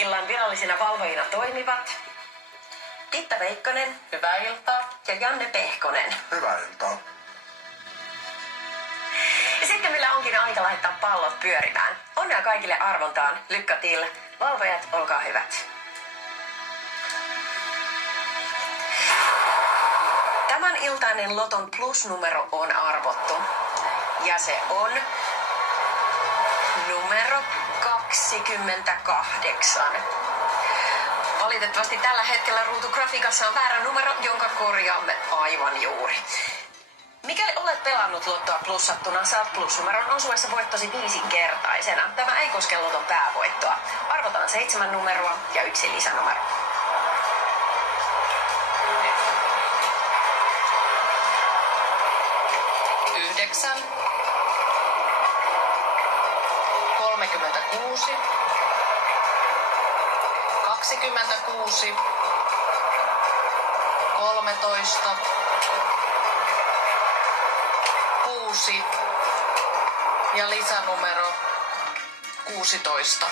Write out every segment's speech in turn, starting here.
Illan virallisina valvojina toimivat Titta Veikkonen, hyvää iltaa, ja Janne Pehkonen. Hyvää iltaa. Ja sitten meillä onkin aika laittaa pallot pyörimään. Onnea kaikille arvontaan, lycka till. Valvojat, olkaa hyvät. Tämän iltainen Loton plusnumero on arvottu. Ja se on numero 28. Valitettavasti tällä hetkellä ruutugrafiikassa on väärä numero, jonka korjaamme aivan juuri. Mikäli olet pelannut Lottoa plussattuna, saat plusnumeron osuessa voittosi 5-kertaisena. Tämä ei koske Loton päävoittoa. Arvotaan 7 numeroa ja 1 lisänumero. Yhdeksän. 36. 26. 13. 6 ja lisänumero 16.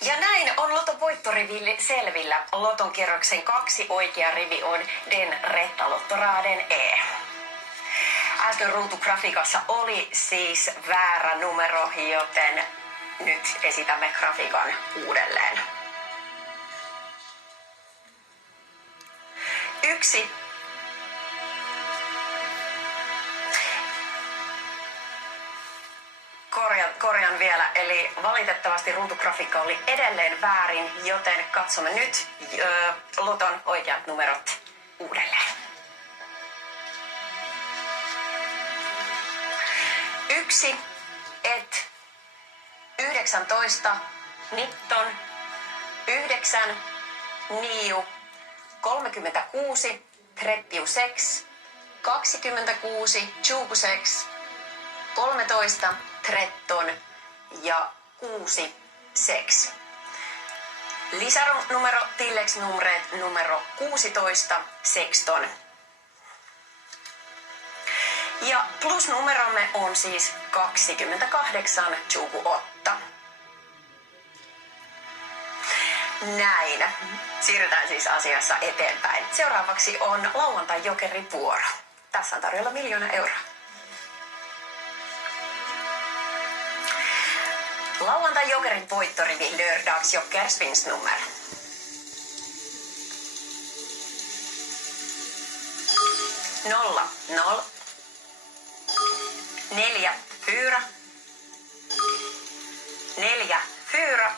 Ja näin on Loton voittorivi selvillä. Loton kerroksen 2 oikea rivi on Den rätta lottoraden E. Äsken ruutugrafiikassa oli siis väärä numero, joten nyt esitämme grafiikan uudelleen. 1. Korjan vielä, eli valitettavasti ruutugrafiikka oli edelleen väärin, joten katsomme nyt Loton oikeat numerot uudelleen. 1, 19, 19, 9, 9, 36, 36, 26, 26, 13, 13 ja 6, 6. Lisänumero tilläggsnumret numero 16, 16. Ja plusnumeromme on siis 28, 28. Näin. Siirrytään siis asiassa eteenpäin. Seuraavaksi on lauantai-jokerin vuoro. Tässä on tarjolla 1 000 000 euroa. Lauantai-jokerin voittorivi lördagsjokers vinstnummer. 0, 0, 4, 4, 4, 4.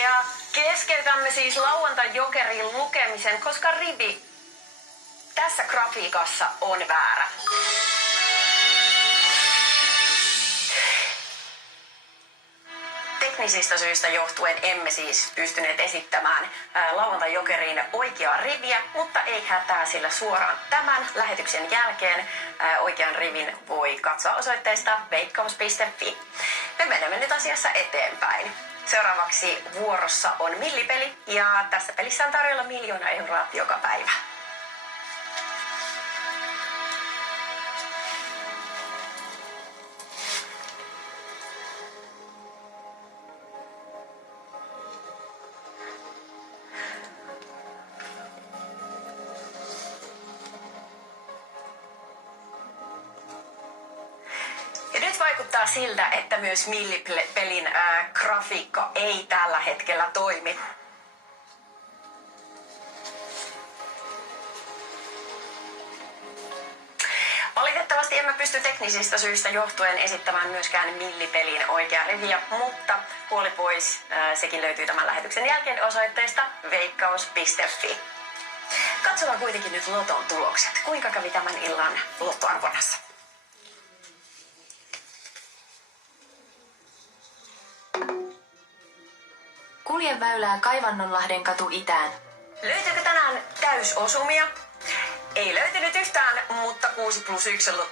Ja keskeytämme siis lauantai-jokerin lukemisen, koska rivi tässä grafiikassa on väärä. Teknisistä syistä johtuen emme siis pystyneet esittämään lauantai-jokeriin oikeaa riviä, mutta ei hätää, sillä suoraan tämän lähetyksen jälkeen oikean rivin voi katsoa osoitteesta veikkaus.fi. Me menemme nyt asiassa eteenpäin. Seuraavaksi vuorossa on millipeli ja tässä pelissä on tarjolla 1 000 000 euroa joka päivä. Vaikuttaa siltä, että myös millipelin grafiikka ei tällä hetkellä toimi. Valitettavasti emme pysty teknisistä syistä johtuen esittämään myöskään millipelin oikeaa riviä, mutta puoli pois, sekin löytyy tämän lähetyksen jälkeen osoitteesta veikkaus.fi. Katsotaan kuitenkin nyt Loton tulokset. Kuinka kävi tämän illan lottoarvonnassa? Kulje väylää Kaivannonlahden katu itään. Löytyykö tänään täysosumia? Ei löytynyt yhtään, mutta 6+1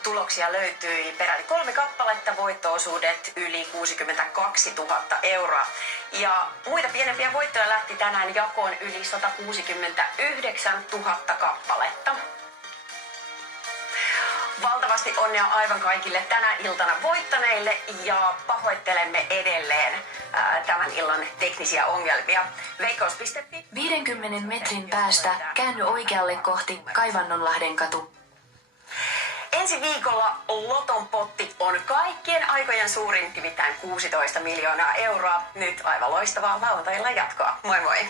tuloksia löytyi peräti 3 kappaletta, voitto-osuudet yli 62 000 euroa. Ja muita pienempiä voittoja lähti tänään jakoon yli 169 000 kappaletta. Valtavasti onnea aivan kaikille tänä iltana voittaneille ja pahoittelemme edelleen tämän illan teknisiä ongelmia. Veikkaus.fi. 50 metrin päästä käänny oikealle kohti Kaivannonlahden katu. Ensi viikolla Loton potti on kaikkien aikojen suurin, nimittäin 16 miljoonaa euroa. Nyt aivan loistavaa lauantailla jatkoa. Moi moi!